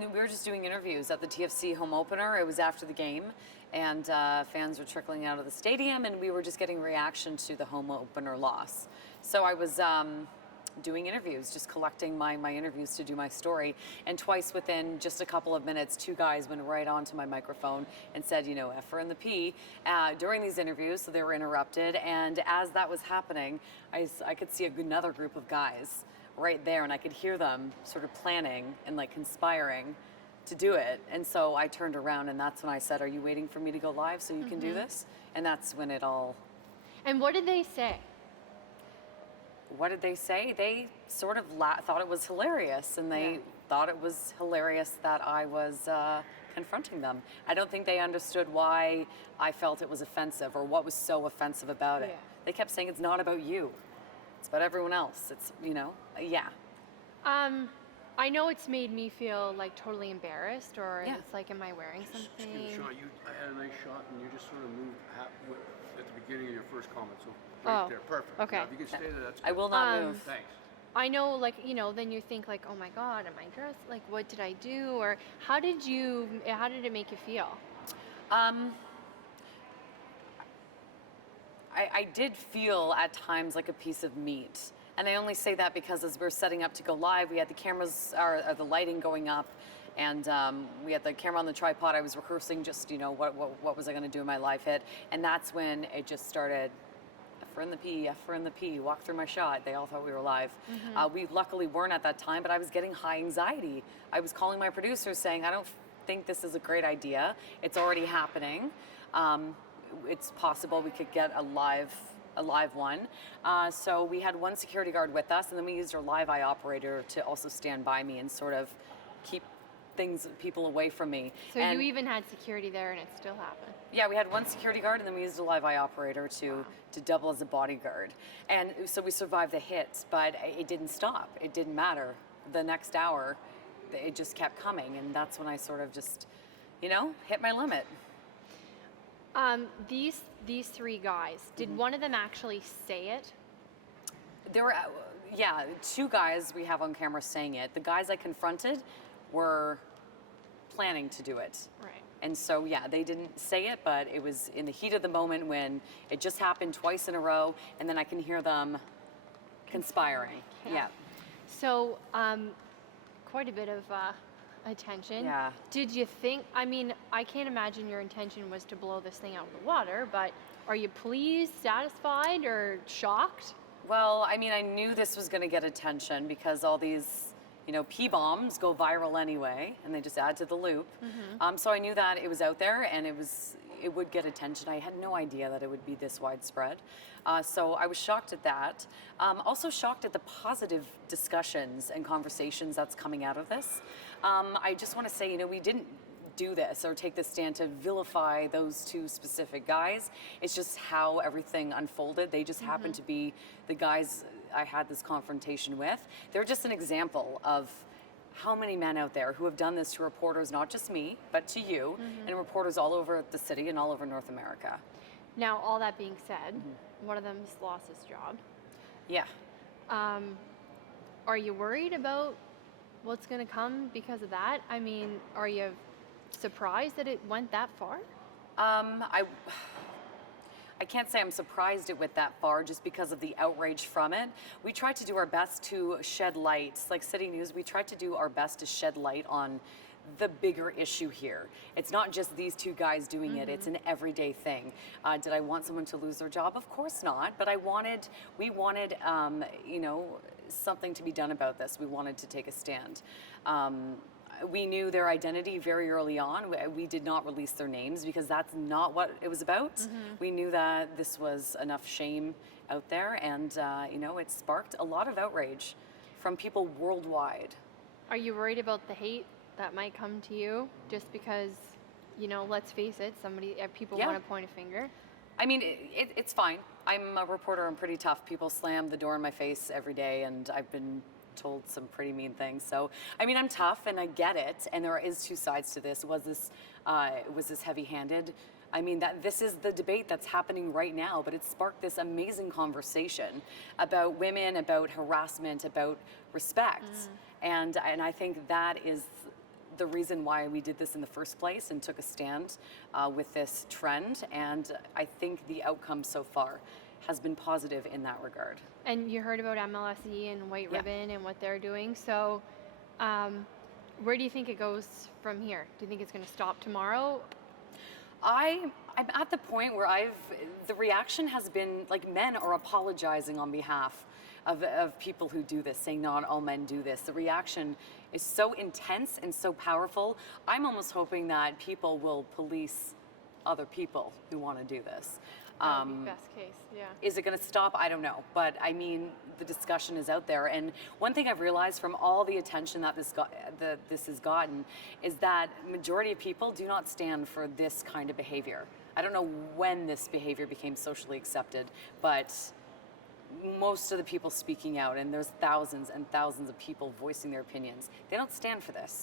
we were just doing interviews at the TFC home opener. It was after the game, and fans were trickling out of the stadium, and we were just getting reaction to the home opener loss. So I was doing interviews, just collecting my interviews to do my story. And twice within just a couple of minutes, two guys went right onto my microphone and said, you know, F her in the P during these interviews. So they were interrupted. And as that was happening, I could see another group of guys right there, and I could hear them sort of planning and like conspiring to do it. And so I turned around, and that's when I said, are you waiting for me to go live so you can do this? And that's when it all... And what did they say? What did they say? They sort of thought it was hilarious, and they thought it was hilarious that I was confronting them. I don't think they understood why I felt it was offensive or what was so offensive about it. They kept saying it's not about you. It's about everyone else. It's, you know, I know it's made me feel like totally embarrassed, or it's like, am I wearing something? Sean, I had a nice shot, and you just sort of moved at the beginning of your first comment, so right there, perfect. Okay. Now, if you can stay there, that's good. I will not move. Thanks. I know, like, you know, then you think like, oh my God, am I dressed? Like, what did I do? Or how did it make you feel? I did feel at times like a piece of meat. And I only say that because as we're setting up to go live, we had the cameras, or the lighting going up, and we had the camera on the tripod. I was rehearsing just, you know, what was I gonna do in my live hit? And that's when it just started, F her in the P, F her in the P, walk through my shot. They all thought we were live. We luckily weren't at that time, but I was getting high anxiety. I was calling my producers saying, I don't think this is a great idea. It's already happening. It's possible we could get a live one. So we had one security guard with us, and then we used our live eye operator to also stand by me and sort of keep people away from me. So you even had security there, and it still happened? Yeah, we had one security guard, and then we used a live eye operator to double as a bodyguard. And so we survived the hits, but it didn't stop. It didn't matter. The next hour, it just kept coming, and that's when I sort of just, you know, hit my limit. These three guys, did one of them actually say it? There were, two guys we have on camera saying it. The guys I confronted were planning to do it. Right. And so, they didn't say it, but it was in the heat of the moment when it just happened twice in a row, and then I can hear them conspiring. Yeah. So, quite a bit of attention. Yeah. Did you think, I mean, I can't imagine your intention was to blow this thing out of the water, but are you pleased, satisfied, or shocked? Well, I mean, I knew this was going to get attention because all these, you know, P-bombs go viral anyway, and they just add to the loop. So I knew that it was out there, and it would get attention. I had no idea that it would be this widespread. So I was shocked at that. Also shocked at the positive discussions and conversations that's coming out of this. I just want to say, you know, we didn't do this or take this stand to vilify those two specific guys. It's just how everything unfolded. They just happened to be the guys I had this confrontation with. They're just an example of how many men out there who have done this to reporters, not just me, but to you, and reporters all over the city and all over North America. Now, all that being said, one of them's lost his job. Yeah. Are you worried about what's going to come because of that? I mean, are you surprised that it went that far? I can't say I'm surprised it went that far just because of the outrage from it. We tried to do our best to shed light. Like City News, we tried to do our best to shed light on the bigger issue here. It's not just these two guys doing it, it's an everyday thing. Did I want someone to lose their job? Of course not, but we wanted, you know, something to be done about this. We wanted to take a stand. We knew their identity very early on. We did not release their names because that's not what it was about. We knew that this was enough shame out there, and you know, it sparked a lot of outrage from people worldwide. Are you worried about the hate that might come to you just because, you know, let's face it, people want to point a finger? I mean, it's fine. I'm a reporter. I'm pretty tough. People slam the door in my face every day, and I've been told some pretty mean things. So, I mean, I'm tough, and I get it. And there is two sides to this. Was this heavy-handed? I mean, this is the debate that's happening right now, but it sparked this amazing conversation about women, about harassment, about respect. And I think that is the reason why we did this in the first place and took a stand with this trend. And I think the outcome so far has been positive in that regard. And you heard about MLSE and White Yeah. Ribbon and what they're doing. So where do you think it goes from here? Do you think it's going to stop tomorrow? I'm at the point where the reaction has been like men are apologizing on behalf of people who do this, saying not all men do this. The reaction is so intense and so powerful. I'm almost hoping that people will police other people who want to do this. That would be best case, yeah. Is it going to stop? I don't know. But I mean, the discussion is out there. And one thing I've realized from all the attention that this has gotten is that majority of people do not stand for this kind of behavior. I don't know when this behavior became socially accepted, but most of the people speaking out, and there's thousands and thousands of people voicing their opinions, they don't stand for this.